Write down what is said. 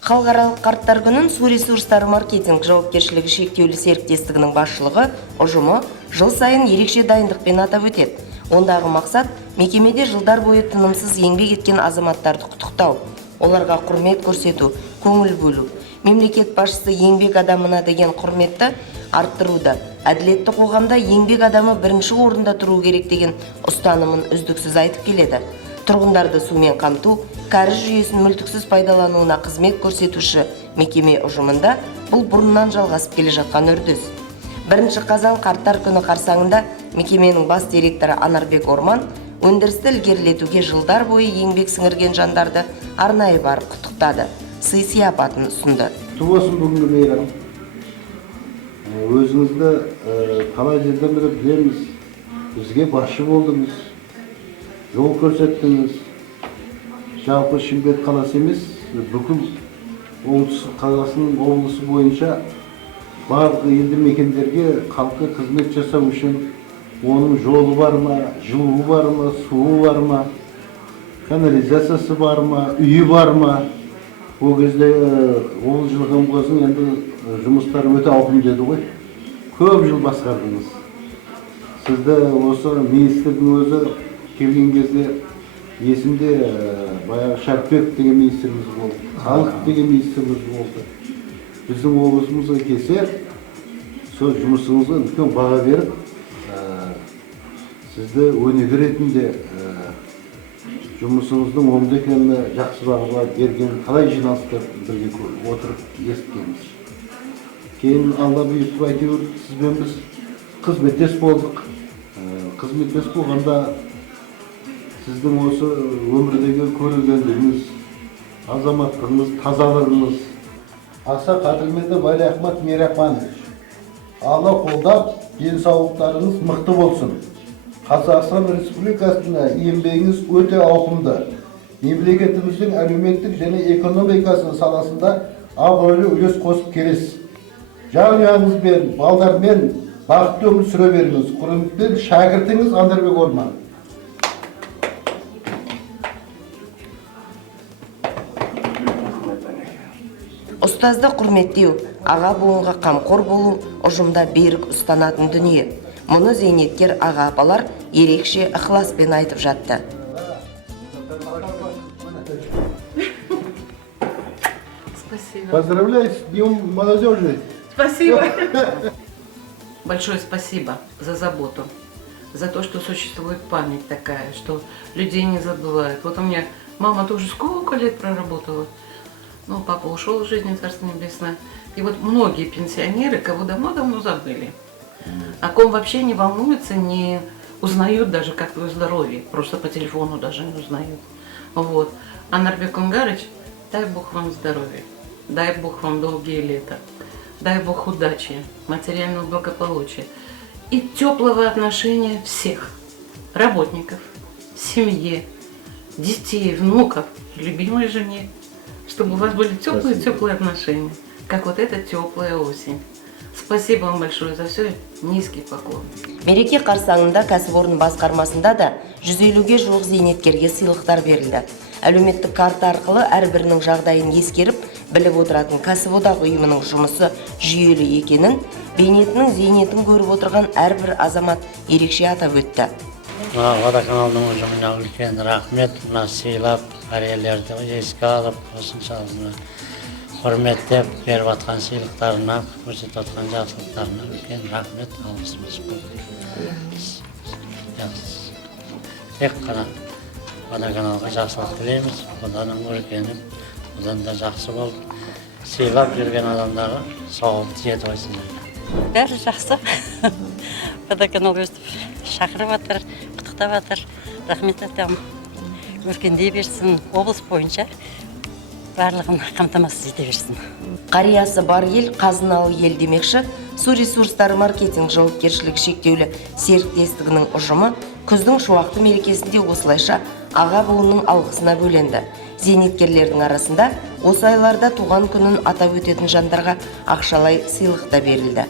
Халықаралық қарттар күнін Су ресурстары маркетинг жауапкершілігі шектеулі серіктестігінің басшылығы ұжымы жыл сайын ерекше дайындықпен атап өтеді. Ондағы мақсат мекемеде жылдар бойы тынымсыз еңбек еткен азаматтарды құттықтау, оларға құрмет көрсету, көңіл бөлу. Мемлекет басшысы еңбек адамына деген құрметті арттыруды, әділетті қоғамда еңбек адамы бірінші орында тұру керек деген ұстанымын үздіксіз айтып келеді. Тұрғындарды сумен қамту, кәріз жүйесін мүлтіксіз пайдалануына қызмет көрсетуші мекеме ұжымында бұл бұрыннан жалғасып келе жатқан үрдіс. 1 қазан қарттар күні қарсаңында мекеменің бас директоры Анарбек Орман өндірісті ілгерілетуге жылдар бойы еңбек сіңірген жандарды арнайы барып құттықтады. Сый сияпатын ұсынды. Құтты болсын бүгінгі мейрам. Өзіңізді қалай жерден бері білеміз, бізге басшы болдыңыз, жол көрсеттіңіз. Жалпы Шымкент қаласы емес, бүкіл оңтүстік қазақстан облысы бойынша барлық елді мекендерге халыққа қызмет жасау үшін оның жолы бар ма, жылуы бар ма, суы бар ма, канализациясы бар ма, үйі бар ма. Ол кезде облыс жылған болсын, енді жұмыстар өте ауқымды деді ғой. Көп жыл басқардыңыз. Сізді осы министрдің өзі келген кезде есімде баяғы Шарпбек деген министріміз болды, халық деген министріміз болды. Біздің облысымызға келсе, сол жұмысыңызға үлкен баға беріп, сізді өнеге ретінде жұмысыңыздың оңды екеніне жақсы баға берген қалай жиналыстар бірге отырып естігенбіз. Кейін алла бұйыртып әйтеуір сізбен біз қызметтес болдық. Қызметтес болғанда сіздің осы өмірдегі көргендігіңіз, азаматтығыңыз, тазалығыңыз аса қадірменді Вали Ахмат Мейрахманович. Алла қолдап, денсаулықтарыңыз мықты болсын. Қазақстан Республикасында еңбегіңіз өте ауқымды. Мемлекетіміздің әлеуметтік және экономикасы саласында абыройлы үлес қосып келесіз. Жанұяңызбен, балдармен бақытты өмір сүре беріңіз. Құрметті шәкіртіңіз Анарбек Орман. Ұстазды құрметтеу, аға буынға қамқор болу ұжымда берік ұстанатын дүние. Мұны зейнеткер аға апалар ерекше ықыласпен айтып жатты. Спасибо. Поздравляю с Днем молодежи. Спасибо. Большое спасибо за заботу, за то, что существует память такая, что людей не забывают. Вот у меня мама тоже сколько лет проработала. Ну, папа ушел из жизни, Царство Небесное. И вот многие пенсионеры, кого давно-давно забыли, о ком вообще не волнуются, не узнают даже, как твое здоровье. Просто по телефону даже не узнают. Вот. Анарбек Унгарыч, дай Бог вам здоровья, дай Бог вам долгие лета, дай Бог удачи, материального благополучия и теплого отношения всех работников, семье, детей, внуков, любимой жене, чтобы у вас были теплые отношения, как вот эта теплая осень. Спасибо вам большое за все. Низкий поклон. Мереке қарсаңында кәсіпорын басқармасында да 150-ге жуық зейнеткерге сыйлықтар берілді. Әлеуметтік карта арқылы әрбірінің жағдайын ескеріп, біліп отыратын кәсіподақ ұйымының жұмысы жүйелі екенін, бейнетінің зейнетін көріп отырған әрбір азамат ерекше атап өтті. Водоканалдың ұжымына үлкен рахмет, сыйлап, қарияларды еске алып, осыншалығына құрметтеп беріп атқан сыйлықтарына, көрсетіп атқан жақсылықтарына үлкен рахмет, алғысымыз болды. Тек қана водоканалға жақсылық тілейміз, одан өркеніп, одан да жақсы болып, сыйлап жүрген адамдарға сауап тиеді ойсыздар. Бәрі жақсы. Водоканал өстіп шақырып атыр, құттықтап атыр. Рахмет айтамын. Өркендей берсін, облыс бойынша барлығын қамтамасыз ете берсін. Қариясы бар ел, қазыналы ел демекші, Су ресурстары маркетинг жауапкершілігі шектеулі серіктестігінің ұжымы күздің шуақты мерекесінде осылайша аға буынның алғысына бөленді. Зейнеткерлердің арасында осы айларда туған күнін атап өтетін жандарға ақшалай сыйлық та берілді.